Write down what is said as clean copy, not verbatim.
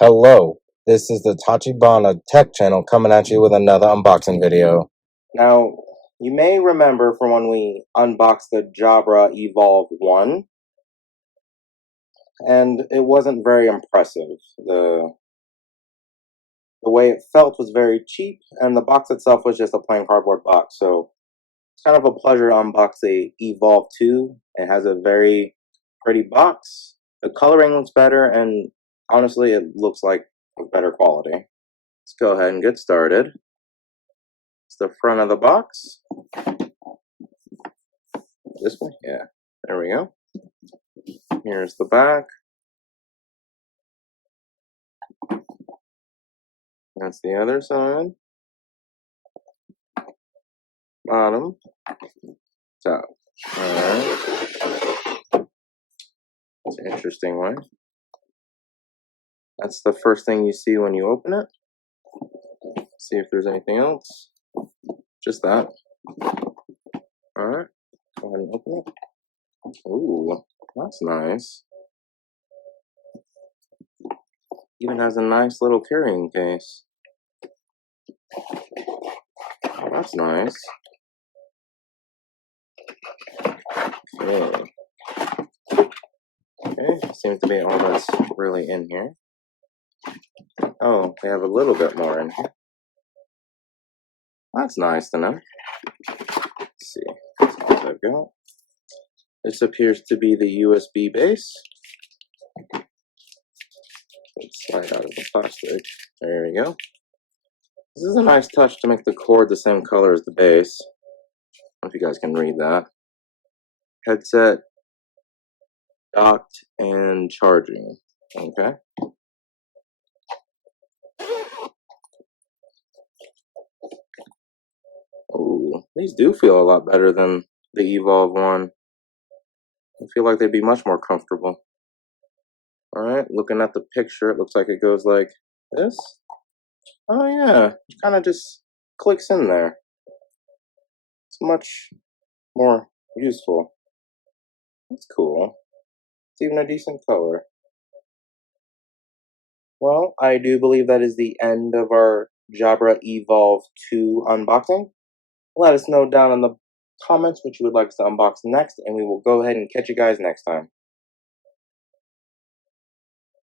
Hello, this is the Tachibana Tech channel coming at you with another unboxing video. Now, you may remember from when we unboxed the Jabra Evolve 1, and it wasn't very impressive. The way it felt was very cheap, and the box itself was just a plain cardboard box, so it's kind of a pleasure to unbox the Evolve 2. It has a very pretty box, the coloring looks better, and honestly, it looks like a better quality. Let's go ahead and get started. It's the front of the box. This way? Yeah. There we go. Here's the back. That's the other side. Bottom. Top. Alright. That's an interesting one. That's the first thing you see when you open it. See if there's anything else. Just that. Alright. Go ahead and open it. Ooh, that's nice. Even has a nice little carrying case. Oh, that's nice. Okay. Okay, seems to be all that's really in here. Oh, they have a little bit more in here. That's nice to know. Let's see. That's all I've got. This appears to be the USB base. Let's slide out of the plastic. There we go. This is a nice touch to make the cord the same color as the base. I don't know if you guys can read that. Headset, docked, and charging. Okay. Ooh, these do feel a lot better than the Evolve 1. I feel like they'd be much more comfortable. Alright, looking at the picture, it looks like it goes like this. Oh yeah, it kind of just clicks in there. It's much more useful. That's cool. It's even a decent color. Well, I do believe that is the end of our Jabra Evolve 2 unboxing. Let us know down in the comments what you would like us to unbox next, and we will go ahead and catch you guys next time.